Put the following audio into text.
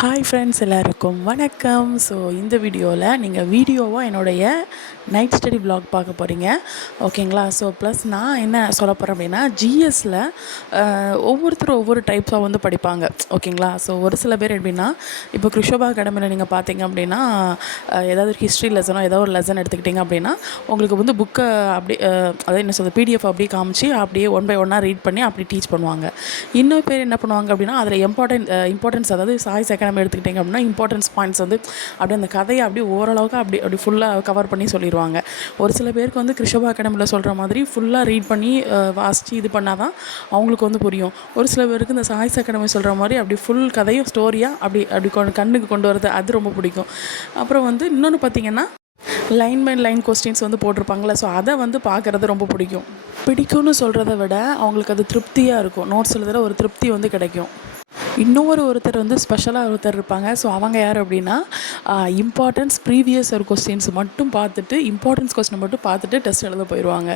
Hi friends, எல்லாருக்கும் வணக்கம். So இந்த வீடியோவில் நீங்கள் வீடியோவாக என்னுடைய நைட் ஸ்டடி vlog பார்க்க போகிறீங்க. ஓகேங்களா? ஸோ ப்ளஸ் நான் என்ன சொல்ல போகிறேன் அப்படின்னா, ஜிஎஸ்சில் ஒவ்வொருத்தரும் ஒவ்வொரு டைப்ஸாக வந்து படிப்பாங்க. ஓகேங்களா? ஸோ ஒரு சில பேர் எப்படின்னா, இப்போ கிருஷோபா அகாடமியில் நீங்கள் பார்த்தீங்க அப்படின்னா, ஏதாவது ஒரு ஹிஸ்ட்ரி லெசனோ ஏதோ ஒரு லெசன் எடுத்துக்கிட்டிங்க அப்படின்னா, உங்களுக்கு வந்து புக்கை அப்படி அதாவது என்ன சொல்கிறது, பிடிஎஃப் அப்படியே காமிச்சு அப்படியே ஒன் பை ஒன்னாக ரீட் பண்ணி அப்படி டீச் பண்ணுவாங்க. இன்னொரு பேர் என்ன பண்ணுவாங்க அப்படின்னா, அதில் இம்பார்ட்டன்ஸ், அதாவது சாய்ஸ் அகாடமி எடுத்துக்கிட்டிங்க அப்படின்னா இம்பார்ட்டன்ஸ் பாயிண்ட்ஸ் வந்து அப்படியே அந்த கதையை அப்படியே ஓரளவுக்கு அப்படி ஃபுல்லாக கவர் பண்ணி சொல்லிடுவாங்க. ஒரு சில பேருக்கு வந்து கிருஷோபா அகாடமியில் சொல்கிற மாதிரி ஃபுல்லாக ரீட் பண்ணி வாசித்து இது பண்ணால் தான் அவங்களுக்கு வந்து புரியும். ஒரு சில பேருக்கு இந்த சாய்ஸ் அகாடமி சொல்கிற மாதிரி அப்படி ஃபுல் கதையும் ஸ்டோரியாக அப்படி கண்ணுக்கு கொண்டு வரது அது ரொம்ப பிடிக்கும். அப்புறம் வந்து இன்னொன்று பார்த்திங்கன்னா, லைன் பை லைன் கொஸ்டின்ஸ் வந்து போட்டிருப்பாங்களே, ஸோ அதை வந்து பார்க்குறது ரொம்ப பிடிக்கும்னு சொல்கிறத விட அவங்களுக்கு அது திருப்தியாக இருக்கும். நோட்ஸ் எழுதுகிற ஒரு திருப்தி வந்து கிடைக்கும். ஒருத்தர் வந்து ஸ்பெஷலாக ஒருத்தர் இருப்பாங்க. ஸோ அவங்க யார் அப்படின்னா, ப்ரீவியஸ் ஒரு கொஸ்டின்ஸ் மட்டும் பார்த்துட்டு, இம்பார்ட்டன்ஸ் கொஸ்டின் மட்டும் பார்த்துட்டு டெஸ்ட் எழுத போயிடுவாங்க.